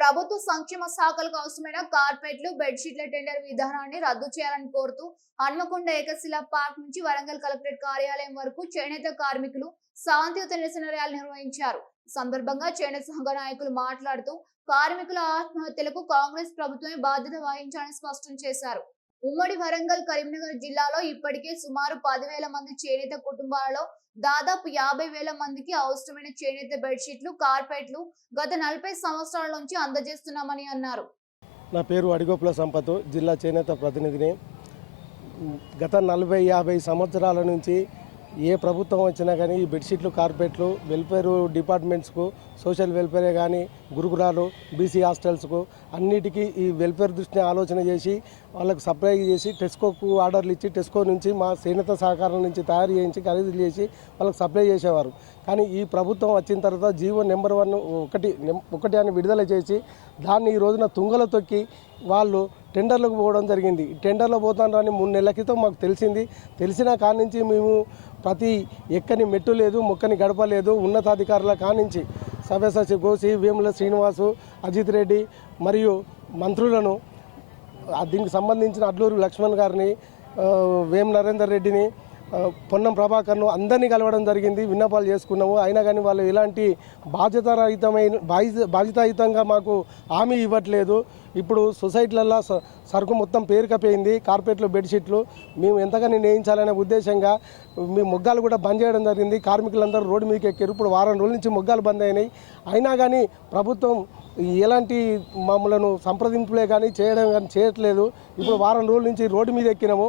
ప్రభుత్వ సంక్షేమ శాఖలకు అవసరమైన కార్పెట్లు, బెడ్షీట్ల టెండర్ విధానాన్ని రద్దు చేయాలని కోరుతూ హన్మకొండ ఏకశిలా పార్క్ నుంచి వరంగల్ కలెక్టరేట్ కార్యాలయం వరకు చేనేత కార్మికులు శాంతియుత నిరసన ర్యాలీ నిర్వహించారు. సందర్భంగా చేనేత సంఘ నాయకులు మాట్లాడుతూ కార్మికుల ఆత్మహత్యలకు కాంగ్రెస్ ప్రభుత్వమే బాధ్యత వహించాలని స్పష్టం చేశారు. ఉమ్మడి వరంగల్, కరీంనగర్ జిల్లాలో ఇప్పటికే సుమారు 10,000 మంది చేనేత కుటుంబాలలో దాదాపు 50,000 మందికి అవసరమైన చేనేత బెడ్షీట్లు, కార్పెట్లు గత 40 సంవత్సరాల నుంచి అందజేస్తున్నామని అన్నారు. నా పేరు అడిగోపుల సంపత్, జిల్లా చేనేత ప్రతినిధిని. గత 40-50 సంవత్సరాల నుంచి ఏ ప్రభుత్వం వచ్చినా కానీ ఈ బెడ్షీట్లు, కార్పెట్లు వెల్ఫేర్ డిపార్ట్మెంట్స్కు, సోషల్ వెల్ఫేరే కానీ, గురుకులాలు, బీసీ హాస్టల్స్కు అన్నిటికీ ఈ వెల్ఫేర్ దృష్టిని ఆలోచన చేసి వాళ్ళకు సప్లై చేసి టెస్కోకు ఆర్డర్లు ఇచ్చి టెస్కో నుంచి మా చేనేత సహకారం నుంచి తయారు చేయించి ఖరీదు చేసి వాళ్ళకు సప్లై చేసేవారు. కానీ ఈ ప్రభుత్వం వచ్చిన తర్వాత జీవో నెంబర్ 1 అని విడుదల చేసి దాన్ని ఈ రోజున తుంగలో తొక్కి వాళ్ళు టెండర్లకు పోవడం జరిగింది. టెండర్లో పోతానని 3 నెలల క్రితం మాకు తెలిసిన కాడి నుంచి మేము ప్రతి ఎక్కని మెట్టు లేదు, మొక్కని గడప లేదు. ఉన్నతాధికారుల కానించి సవ్యసాచి గోసి, వేముల శ్రీనివాసు, అజిత్ రెడ్డి మరియు మంత్రులను, దీనికి సంబంధించిన అడ్లూరు లక్ష్మణ్ గారిని, వేం నరేందర్ రెడ్డిని, పొన్నం ప్రభాకర్ను అందరినీ కలవడం జరిగింది. విన్నపాలు చేసుకున్నాము. అయినా కానీ వాళ్ళు ఎలాంటి బాధ్యతాయుతంగా మాకు హామీ ఇవ్వట్లేదు. ఇప్పుడు సొసైటీలలో సరుకు మొత్తం పేరుకపోయింది. కార్పెట్లు, బెడ్షీట్లు మేము ఎంతగానో నేయించాలనే ఉద్దేశంగా మీ మొగ్గాలు కూడా బంద్ చేయడం జరిగింది. కార్మికులందరూ రోడ్డు మీదకి ఎక్కారు. ఇప్పుడు వారం రోజుల నుంచి మొగ్గాలు బంద్ అయినాయి. అయినా కానీ ప్రభుత్వం ఎలాంటి మమ్మలను సంప్రదింపులే కానీ చేయట్లేదు. ఇప్పుడు వారం రోజుల నుంచి రోడ్డు మీద ఎక్కినాము,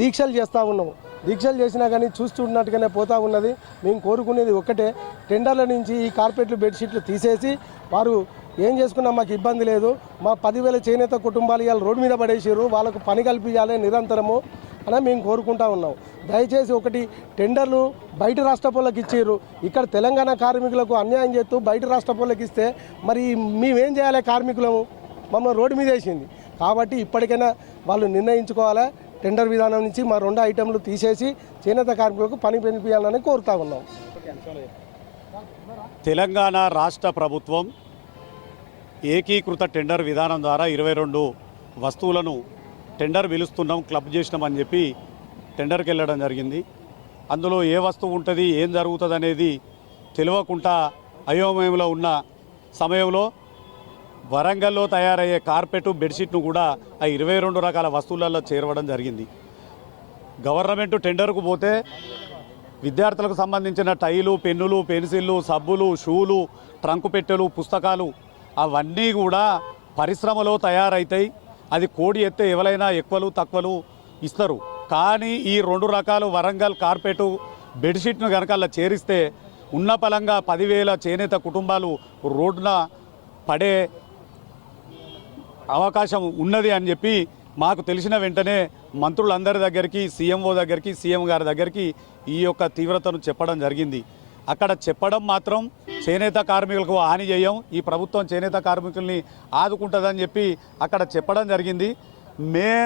దీక్షలు చేస్తూ ఉన్నాము. దీక్షలు చేసినా కానీ చూస్తున్నట్టుగానే పోతూ ఉన్నది. మేము కోరుకునేది ఒక్కటే, టెండర్ల నుంచి ఈ కార్పెట్లు, బెడ్షీట్లు తీసేసి వారు ఏం చేసుకున్నా మాకు ఇబ్బంది లేదు. మా 10,000 చేనేత కుటుంబాలు ఇవాళ రోడ్డు మీద పడేసారు. వాళ్ళకు పని కల్పించాలి నిరంతరము అని మేము కోరుకుంటా ఉన్నాం. దయచేసి ఒకటి, టెండర్లు బయట రాష్ట్ర వాళ్ళకి ఇచ్చారు. ఇక్కడ తెలంగాణ కార్మికులకు అన్యాయం చేస్తూ బయట రాష్ట్ర వాళ్ళకి ఇస్తే మరి మేమేం చేయాలి? కార్మికులము మమ్మల్ని రోడ్డు మీద వేసింది. కాబట్టి ఇప్పటికైనా వాళ్ళు నిర్ణయించుకోవాలి. టెండర్ విధానం నుంచి మా 2 ఐటెంలు తీసేసి చేనేత కార్మికులకు పని పెంచాలని కోరుతా ఉన్నాం. తెలంగాణ రాష్ట్ర ప్రభుత్వం ఏకీకృత టెండర్ విధానం ద్వారా 22 వస్తువులను టెండర్ పిలుస్తున్నాం, క్లబ్ చేసినామని చెప్పి టెండర్కి వెళ్ళడం జరిగింది. అందులో ఏ వస్తువు ఉంటుంది, ఏం జరుగుతుంది అనేది తెలియకుండా అయోమయంలో ఉన్న సమయంలో వరంగల్లో తయారయ్యే కార్పెట్, బెడ్షీట్ను కూడా ఆ 22 రకాల వస్తువులలో చేరవడం జరిగింది. గవర్నమెంట్ టెండర్కు పోతే విద్యార్థులకు సంబంధించిన టైలు, పెన్నులు, పెన్సిళ్ళు, సబ్బులు, షూలు, ట్రంకు పెట్టెలు, పుస్తకాలు అవన్నీ కూడా పరిశ్రమలో తయారవుతాయి. అది కోడి ఎత్తే ఎవరైనా ఎక్కువలు తక్కువలు ఇస్తారు. కానీ ఈ 2 రకాలు వరంగల్ కార్పెట్, బెడ్షీట్ను కనుక అలా చేరిస్తే ఉన్న పలంగా 10,000 చేనేత కుటుంబాలు రోడ్డున పడే అవకాశం ఉన్నది అని చెప్పి మాకు తెలిసిన వెంటనే మంత్రులందరి దగ్గరికి, సీఎంఓ దగ్గరికి, సీఎం గారి దగ్గరికి ఈ యొక్క తీవ్రతను చెప్పడం జరిగింది. అక్కడ చెప్పడం మాత్రం చేనేత కార్మికులకు హాని చేయం, ఈ ప్రభుత్వం చేనేత కార్మికుల్ని ఆదుకుంటుందని చెప్పి అక్కడ చెప్పడం జరిగింది.